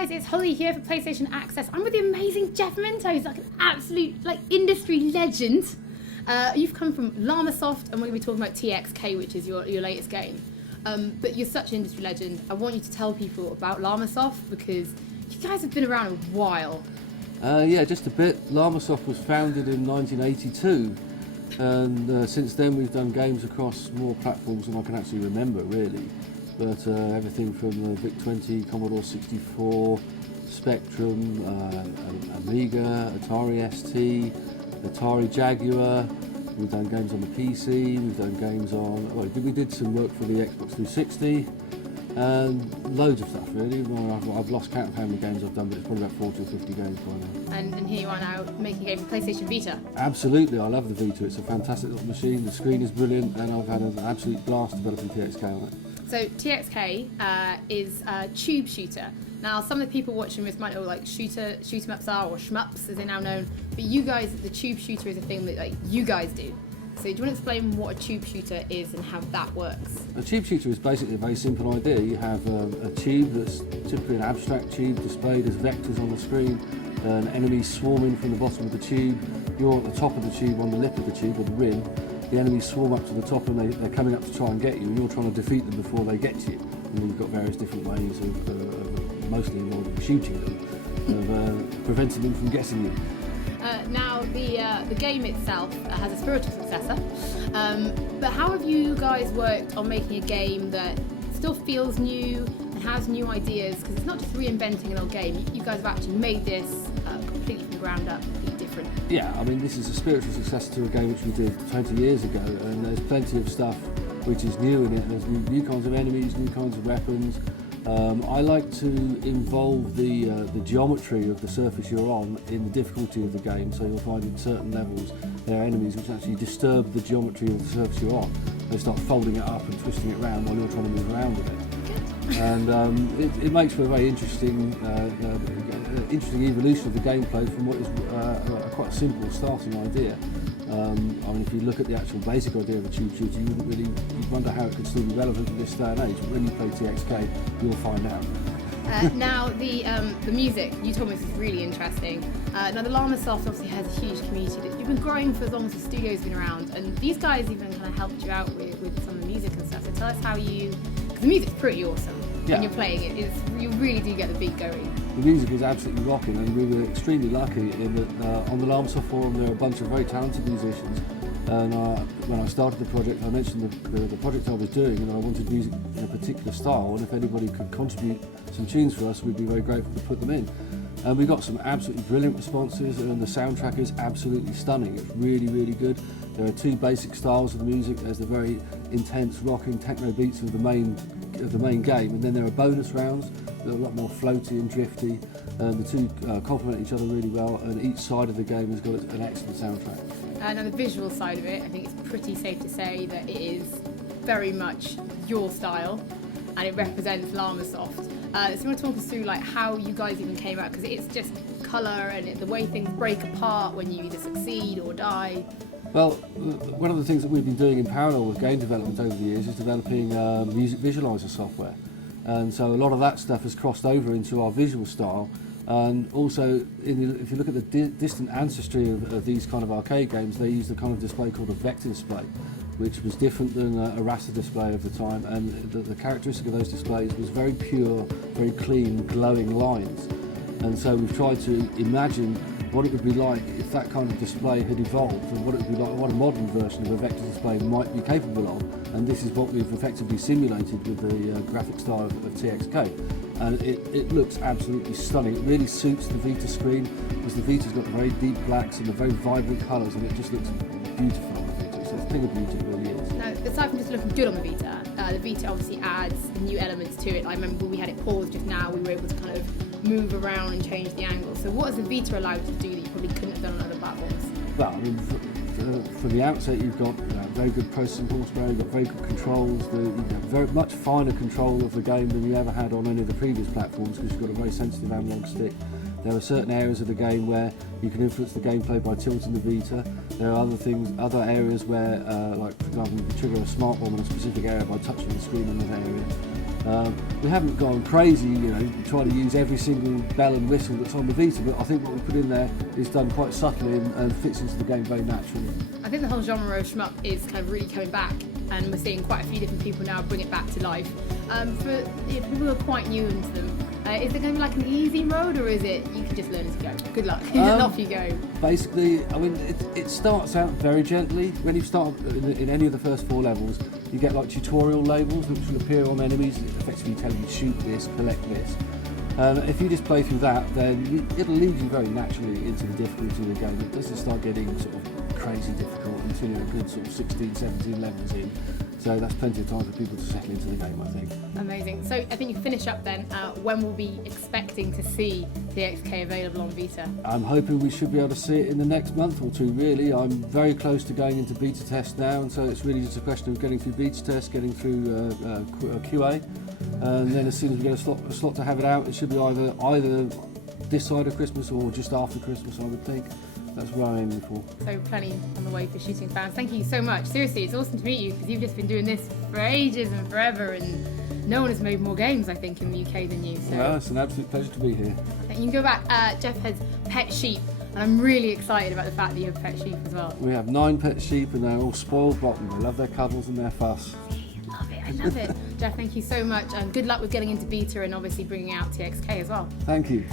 guys, it's Hollie here for PlayStation Access. I'm with the amazing Jeff Minto, who's like an absolute industry legend. You've come from Llamasoft, and we're going to be talking about TxK, which is your latest game. But you're such an industry legend. I want you to tell people about Llamasoft because you guys have been around a while. Yeah, just a bit. Llamasoft was founded in 1982, and since then we've done games across more platforms than I can actually remember, really. But everything from the VIC-20, Commodore 64, Spectrum, Amiga, Atari ST, Atari Jaguar. We've done games on the PC, we've done games on... Well, we did some work for the Xbox 360, and loads of stuff, really. Well, I've lost count of how many games I've done, but it's probably about 40 or 50 games by now. And here you are now making a game for PlayStation Vita. Absolutely, I love the Vita. It's a fantastic little machine, the screen is brilliant, and I've had an absolute blast developing TxK on it. So TxK is a tube shooter. Now, some of the people watching this might know shoot 'em ups are, or shmups as they're now known, but you guys, the tube shooter is a thing that you guys do. So do you want to explain what a tube shooter is and how that works? A tube shooter is basically a very simple idea. You have a tube that's typically an abstract tube displayed as vectors on the screen, an enemy swarming from the bottom of the tube. You're at the top of the tube, on the lip of the tube, or the rim. The enemies swarm up to the top and they're coming up to try and get you, and you're trying to defeat them before they get to you. And you've got various different ways of mostly involving shooting them, of preventing them from getting you. Now, the game itself has a spiritual successor, but how have you guys worked on making a game that still feels new and has new ideas? Because it's not just reinventing an old game. You guys have actually made this completely from the ground up, completely different. Yeah, I mean, this is a spiritual successor to a game which we did 20 years ago, and there's plenty of stuff which is new in it. There's new kinds of enemies, new kinds of weapons. I like to involve the geometry of the surface you're on in the difficulty of the game, so you'll find in certain levels there are enemies which actually disturb the geometry of the surface you're on. They start folding it up and twisting it around while you're trying to move around with it. And it makes for a very interesting evolution of the gameplay from what is a quite simple starting idea. I mean, if you look at the actual basic idea of a tube shooter, you'd wonder how it could still be relevant in this day and age. But when you play TxK, you'll find out. Now, the music, you told me this is really interesting. Now, the Llamasoft obviously has a huge community that you've been growing for as long as the studio's been around, and these guys even kind of helped you out with some of the music and stuff. So tell us how because the music's pretty awesome when you're playing it. You really do get the beat going. The music is absolutely rocking, and we were extremely lucky in that on the Llamasoft forum there are a bunch of very talented musicians. And when I started the project, I mentioned the project I was doing, and I wanted music in a particular style, and if anybody could contribute some tunes for us, we'd be very grateful to put them in. And we got some absolutely brilliant responses, and the soundtrack is absolutely stunning. It's really, really good. There are two basic styles of the music. There's the very intense rocking techno beats of the main game, and then there are bonus rounds that are a lot more floaty and drifty. The two complement each other really well, and each side of the game has got an excellent soundtrack. And on the visual side of it, I think it's pretty safe to say that it is very much your style, and it represents Llamasoft. So you want to talk us through how you guys even came out, because it's just colour and the way things break apart when you either succeed or die. Well, one of the things that we've been doing in parallel with game development over the years is developing music visualizer software. And so a lot of that stuff has crossed over into our visual style. And also, if you look at the distant ancestry of these kind of arcade games, they used a kind of display called a vector display, which was different than a raster display of the time. And the characteristic of those displays was very pure, very clean, glowing lines. And so we've tried to imagine what it would be like if that kind of display had evolved, and what it would be like, what a modern version of a vector display might be capable of. And this is what we've effectively simulated with the graphic style of TxK. And it looks absolutely stunning. It really suits the Vita screen, because the Vita's got the very deep blacks and the very vibrant colours, and it just looks beautiful on the Vita. So it's a thing of beauty, it really is. Now, aside from just looking good on the Vita obviously adds new elements to it. I remember when we had it paused just now, we were able to kind of move around and change the angle. So what has the Vita allowed you to do that you probably couldn't have done on other platforms? Well, I mean, from the outset, you've got very good processing horsepower, you've got very good controls, you have very much finer control of the game than you ever had on any of the previous platforms, because you've got a very sensitive analog stick. There are certain areas of the game where you can influence the gameplay by tilting the Vita. There are other areas where, like for example, you can trigger a smart bomb in a specific area by touching the screen in that area. We haven't gone crazy, trying to use every single bell and whistle that's on the Vita, but I think what we put in there is done quite subtly and fits into the game very naturally. I think the whole genre of shmup is kind of really coming back, and we're seeing quite a few different people now bring it back to life. For people who are quite new into them, is it going to be like an easy road, or is it you can just learn as you go? Good luck, and off you go. Basically, I mean, it starts out very gently. When you start in any of the first 4 levels, you get like tutorial labels which will appear on enemies, effectively telling you shoot this, collect this. If you just play through that, then it'll lead you very naturally into the difficulty of the game. It doesn't start getting sort of crazy difficult until you're a good sort of 16, 17 levels in. So that's plenty of time for people to settle into the game, I think. Amazing. So I think you finish up then. When we'll be expecting to see TxK available on Vita? I'm hoping we should be able to see it in the next month or 2, really. I'm very close to going into beta test now, and so it's really just a question of getting through beta test, getting through QA, and then as soon as we get a slot to have it out, it should be either this side of Christmas or just after Christmas, I would think. That's where I'm aiming for. So plenty on the way for shooting fans. Thank you so much. Seriously, it's awesome to meet you, because you've just been doing this for ages and forever, and no one has made more games, I think, in the UK than you. So well, it's an absolute pleasure to be here. You can go back. Jeff has pet sheep, and I'm really excited about the fact that you have pet sheep as well. We have 9 pet sheep, and they're all spoiled rotten. They love their cuddles and their fuss. Love it, I love it. Jeff, thank you so much, and good luck with getting into beta and obviously bringing out TxK as well. Thank you.